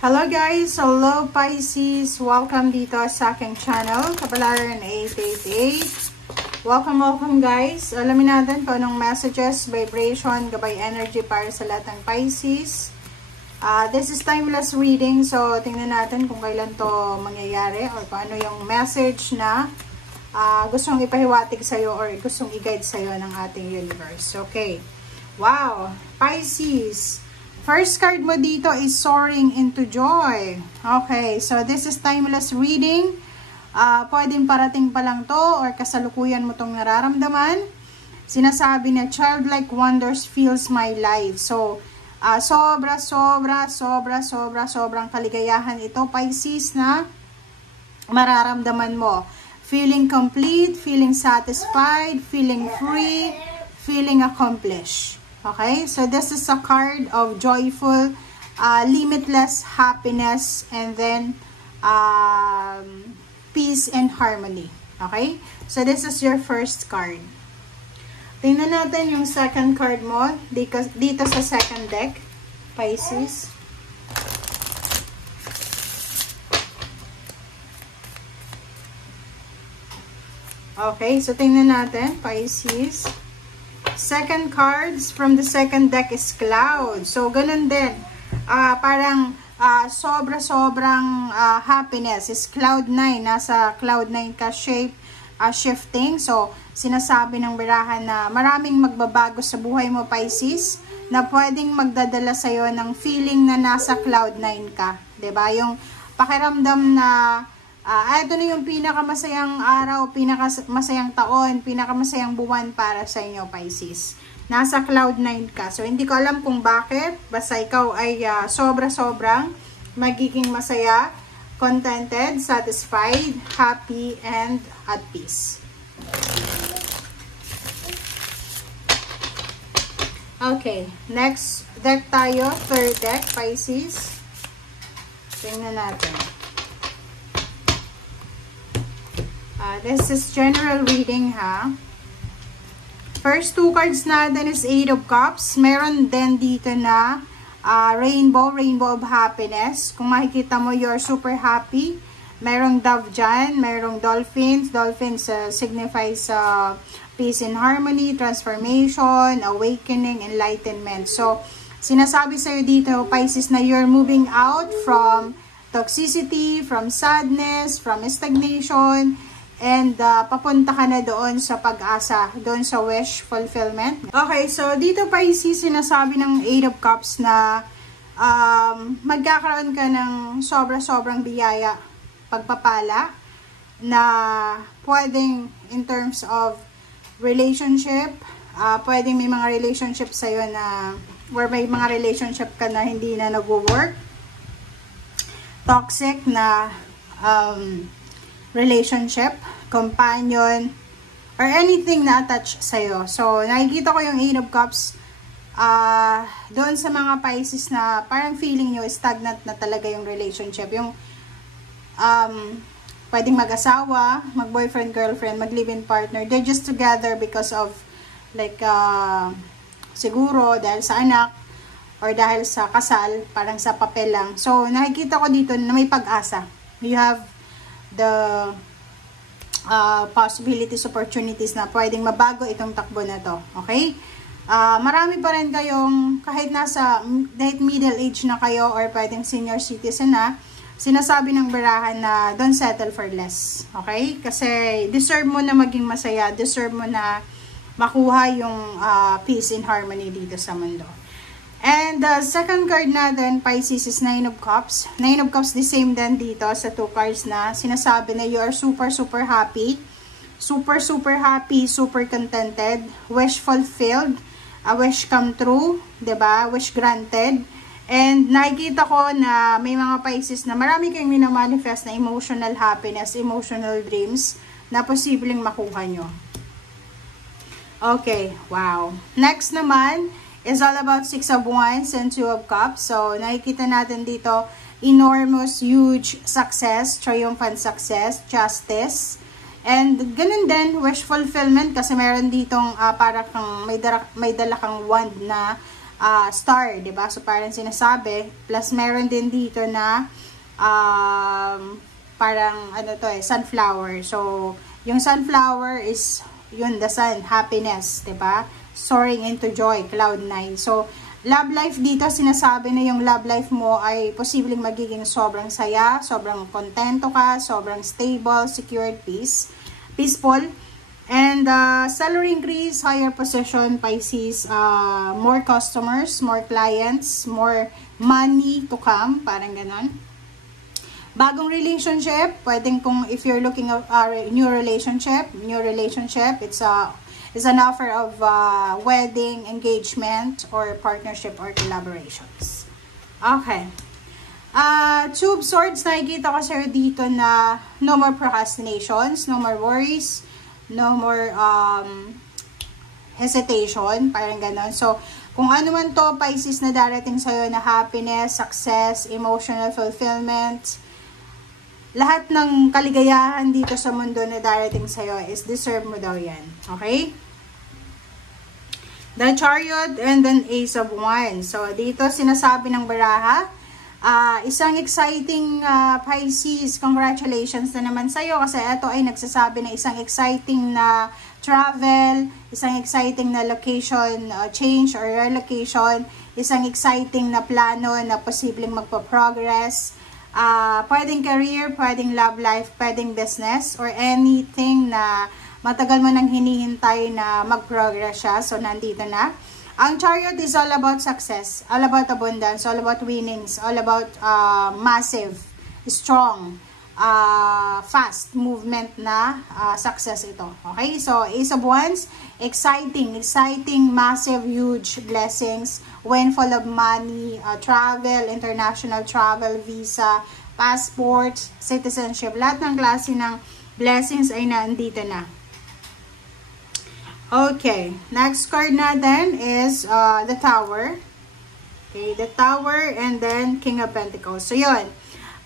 Hello guys! Hello Pisces! Welcome dito sa aking channel, Kapalaran 888. Welcome guys! Alamin natin kung anong messages, vibration, gabay energy para sa lahat ng Pisces. This is timeless reading, so tingnan natin kung kailan to mangyayari or kung ano yung message na gustong ipahiwatig sa'yo or gustong i-guide sa'yo ng ating universe. Okay. Wow! Pisces! First card mo dito is Soaring into Joy. Okay, so this is timeless reading. Pwedeng parating pa lang to or kasalukuyan mo tong nararamdaman. Sinasabi na childlike wonders fills my life. So, sobrang kaligayahan ito, Pisces, na mararamdaman mo. Feeling complete, feeling satisfied, feeling free, feeling accomplished. Okay, so this is a card of joyful, limitless happiness, and then peace and harmony. Okay, so this is your first card. Tingnan natin yung second card mo dito sa second deck, Pisces. Okay, so tingnan natin, Pisces. Second cards from the second deck is Cloud. So, ganun din. Parang sobrang happiness is Cloud 9. Nasa Cloud 9 ka shape, shifting. So, sinasabi ng birahan na maraming magbabago sa buhay mo, Pisces, na pwedeng magdadala sa'yo ng feeling na nasa Cloud 9 ka. 'Di ba? Yung pakiramdam na ito na yung pinakamasayang araw, pinakamasayang taon, pinakamasayang buwan para sa inyo, Pisces. Nasa Cloud 9 ka. So, hindi ko alam kung bakit. Basta ikaw ay sobrang magiging masaya, contented, satisfied, happy, and at peace. Okay. Next deck tayo. Third deck, Pisces. Tingnan natin. This is general reading, ha. First two cards natin is Eight of Cups. Meron din dito na rainbow of happiness. Kung makikita mo, you're super happy. Merong dove dyan, merong dolphins. Dolphins signifies peace and harmony, transformation, awakening, enlightenment. So, sinasabi sa'yo dito, Pisces, na you're moving out from toxicity, from sadness, from stagnation, and papunta ka na doon sa pag-asa, doon sa wish fulfillment. Okay, so dito, Pisces, sinasabi ng Eight of Cups na magkakaroon ka ng sobrang biyaya, pagpapala, na pwedeng in terms of relationship, pwedeng may mga relationship sa'yo na, or may mga relationship ka na hindi na nag-work, toxic na relationship, companion, or anything na attached sa'yo. So, nakikita ko yung Eight of Cups doon sa mga Pisces na parang feeling nyo stagnant na talaga yung relationship. Yung pwedeng mag-asawa, mag-boyfriend, girlfriend, mag-live-in partner. They're just together because of like siguro dahil sa anak or dahil sa kasal, parang sa papel lang. So, nakikita ko dito na may pag-asa. You have the possibilities, opportunities na pwedeng mabago itong takbo na to. Okay? Marami pa rin kayong, kahit middle age na kayo or pwedeng senior citizen na, sinasabi ng barahan na don't settle for less. Okay? Kasi deserve mo na maging masaya, deserve mo na makuha yung peace and harmony dito sa mundo. And the second card natin, Pisces, is Nine of Cups. Nine of Cups, the same din dito sa two cards na sinasabi na you are super happy. Super happy, super contented. Wish fulfilled. A wish come true. 'Di ba? Wish granted. And nakikita ko na may mga Pisces na marami kayong minamanifest na emotional happiness, emotional dreams na posibleng makuha nyo. Okay, wow. Next naman is all about Six of Wands and Two of Cups. So, nakikita natin dito, enormous, huge success, triumphant success, justice. And, ganun din, wish fulfillment kasi meron ditong para kang may dala kang wand na star, 'di ba? So parang sinasabi, plus meron din dito na parang ano to sunflower. So yung sunflower is yun, the sun, happiness, 'di ba? Soaring into joy, cloud 9. So love life dito, sinasabi na yung love life mo ay posibleng magiging sobrang saya, sobrang kontento ka, sobrang stable, secured, peaceful. And salary increase, higher position, Pisces, more customers, more clients, more money to come, parang ganon. Bagong relationship, pwedeng kung if you're looking at new relationship, it's an offer of wedding, engagement, or partnership or collaborations. Okay. Two of Swords, nakikita ko sa'yo dito na no more procrastinations, no more worries, no more hesitation, parang ganon. So, kung ano man to, Pisces, na darating sa'yo na happiness, success, emotional fulfillment, lahat ng kaligayahan dito sa mundo na darating sa'yo is deserve mo daw yan. Okay? The Chariot and then Ace of Wands. So, dito sinasabi ng baraha, isang exciting Pisces, congratulations na naman sa'yo kasi ito ay nagsasabi na isang exciting na travel, isang exciting na location change or relocation, isang exciting na plano na posibleng magpa-progress, pwedeng career, pwedeng love life, pwedeng business, or anything na matagal mo nang hinihintay na mag-progress siya. So, nandito na. Ang Chariot is all about success, all about abundance, all about winnings, all about massive, strong, fast movement na success ito. Okay? So, Ace of Wands, exciting, massive, huge blessings, windfall of money, travel, international travel, visa, passport, citizenship. Lahat ng klase ng blessings ay nandito na. Okay, next card natin is the Tower. Okay, the Tower and then King of Pentacles. So, yun.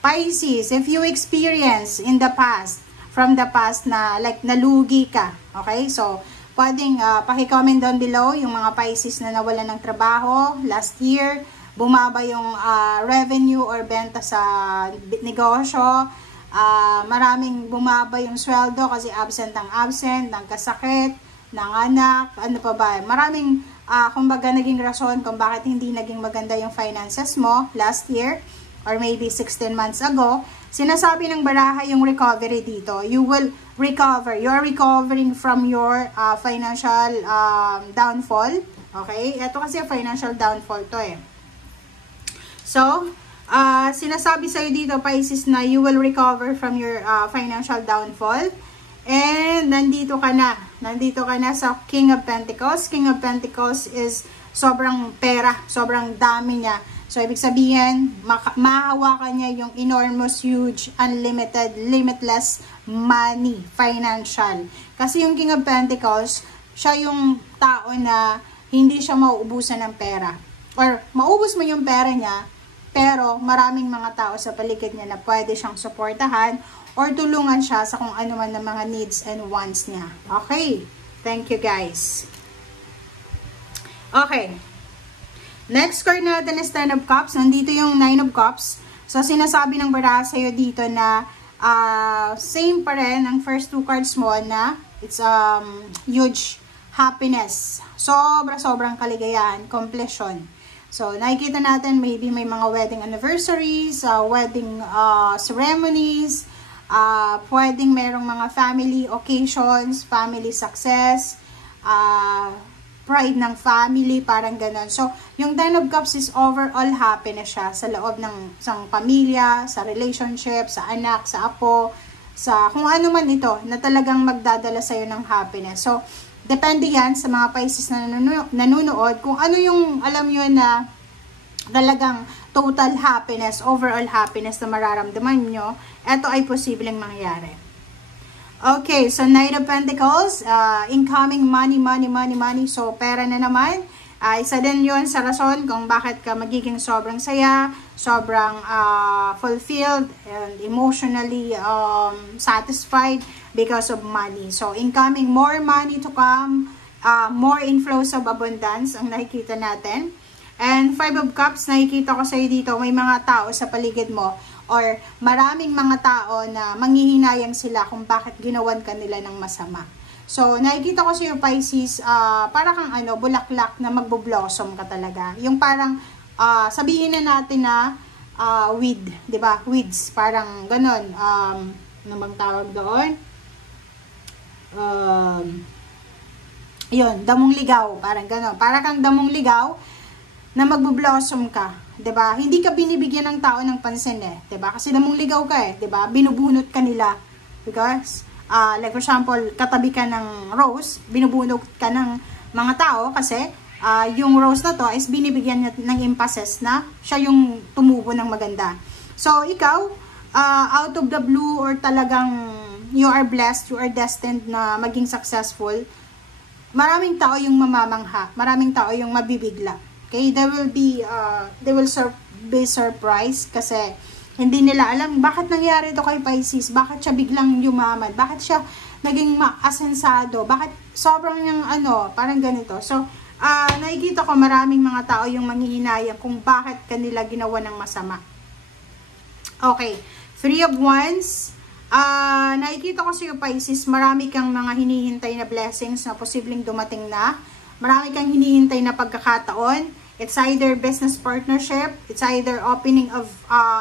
Pisces, if you experience in the past, from the past na like nalugi ka, okay? So, pwedeng paki-comment down below yung mga Pisces na nawalan ng trabaho last year, bumaba yung revenue or benta sa negosyo, maraming bumaba yung sweldo kasi absent, ng kasakit, ng anak, ano pa ba, maraming kumbaga naging rason kung bakit hindi naging maganda yung finances mo last year or maybe 16 months ago. Sinasabi ng baraha yung recovery dito. You will recover. You are recovering from your financial downfall. Okay? Ito kasi financial downfall to eh. So, sinasabi sa'yo dito, Pisces, na you will recover from your financial downfall. And nandito ka na. Nandito ka na sa King of Pentacles. King of Pentacles is sobrang pera, sobrang dami niya. So, ibig sabihin, mahahawakan niya yung enormous, huge, unlimited, limitless money, financial. Kasi yung King of Pentacles, siya yung tao na hindi siya mauubusan ng pera. Or, maubos mo yung pera niya, pero maraming mga tao sa paligid niya na pwede siyang suportahan or tulungan siya sa kung ano man ng mga needs and wants niya. Okay. Thank you, guys. Okay. Next card natin is Ten of Cups. Nandito yung Nine of Cups. So, sinasabi ng baraha sa'yo dito na same pa rin ang first two cards mo na it's huge happiness. Sobrang kaligayahan. Completion. So, nakikita natin maybe may mga wedding anniversaries, wedding ceremonies, pwedeng merong mga family occasions, family success, pride ng family, parang ganon. So, yung Ten of Cups is overall happiness siya sa loob ng isang pamilya, sa relationship, sa anak, sa apo, sa kung ano man ito na talagang magdadala sa'yo ng happiness. So, depende yan sa mga Pisces na nanonood kung ano yung alam nyo na talagang total happiness, overall happiness na mararamdaman nyo, ito ay posibleng mangyari. Okay, so Knight of Pentacles, incoming money. So, pera na naman. Isa din yun sa rason kung bakit ka magiging sobrang saya, sobrang fulfilled, and emotionally satisfied because of money. So, incoming more money to come, more inflows of abundance ang nakikita natin. And 5 of Cups, nakikita ko sa'yo dito, may mga tao sa paligid mo or maraming mga tao na manghihinayang sila kung bakit ginawan ka nila ng masama. So, nakikita ko sa'yo, Pisces, para kang bulaklak na magbo-blossom ka talaga. Yung parang, sabihin na natin na weed, di ba? Weeds, parang ganon. Ano bang tawag doon? Yun, damong ligaw, parang ganon. Para kang damong ligaw na magbo-blossom ka, 'di ba? Hindi ka binibigyan ng tao ng pansin 'di ba? Kasi namong ligaw ka 'di ba? Binubunot ka nila because like for example, katabi ka ng rose, binubunot ka ng mga tao kasi yung rose na to is binibigyan niya ng emphasis na siya yung tumubo ng maganda. So ikaw, out of the blue or talagang you are blessed, you are destined na maging successful. Maraming tao yung mamamangha, maraming tao yung mabibigla. Okay, they will be surprised kasi hindi nila alam bakit nangyari ito kay Pisces, bakit siya biglang yumaman, bakit siya naging asensado, bakit sobrang yung parang ganito. So, nakikita ko maraming mga tao yung manghihinayang kung bakit kanila ginawa ng masama. Okay, 3 of Wands. Nakikita ko sa iyo, Pisces, marami kang mga hinihintay na blessings na posibleng dumating na. Marami kang hinihintay na pagkakataon. It's either business partnership, it's either opening of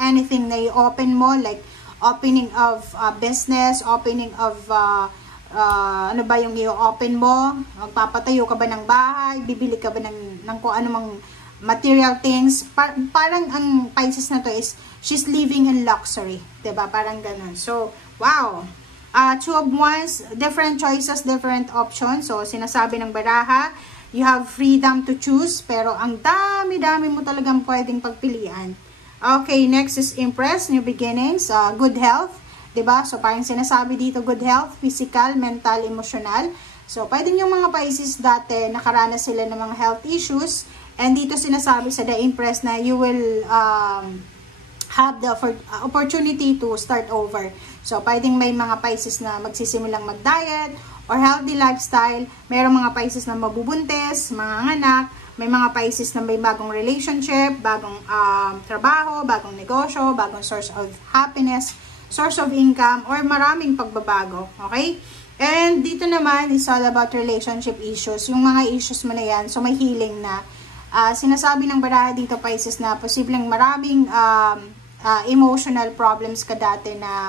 anything na i-open mo, like opening of business, opening of ano ba yung i-open mo, magpapatayo ka ba ng bahay, bibili ka ba ng kung anumang material things. Parang ang Pisces na to is, she's living in luxury, diba? Parang ganun. So, wow! 2 of Wands, different choices, different options. So, sinasabi ng baraha, you have freedom to choose, pero ang dami-dami mo talagang pwedeng pagpilian. Okay, next is Empress, new beginnings, good health, diba? So, parang sinasabi dito, good health, physical, mental, emotional. So, pwedeng yung mga Pisces dati, nakaranas sila ng mga health issues, and dito sinasabi sa The Empress na you will have the opportunity to start over. So, pwedeng may mga Pisces na magsisimulang mag-diet, or healthy lifestyle, mayroong mga Pisces na mabubuntis, mga anak, may mga Pisces na may bagong relationship, bagong trabaho, bagong negosyo, bagong source of happiness, source of income, or maraming pagbabago. Okay? And dito naman is all about relationship issues. Yung mga issues mo na yan, so may healing na. Sinasabi ng baraha dito, Pisces, na posibleng maraming emotional problems ka dati na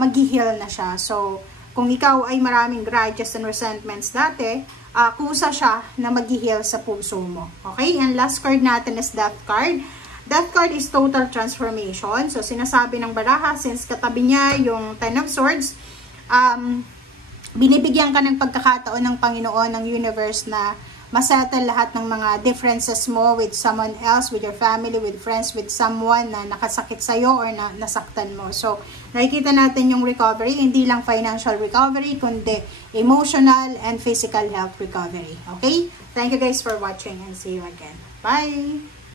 mag-heal na siya. So, kung ikaw ay maraming grudges and resentments dati, kusa siya na mag-heal sa puso mo. Okay? And last card natin is Death card. Death card is total transformation. So, sinasabi ng baraha, since katabi niya yung 10 of Swords, binibigyan ka ng pagkakataon ng Panginoon, ng universe na masettle lahat ng mga differences mo with someone else, with your family, with friends, with someone na nakasakit sa'yo or na nasaktan mo. So, nakikita natin yung recovery, hindi lang financial recovery, kundi emotional and physical health recovery. Okay? Thank you guys for watching and see you again. Bye!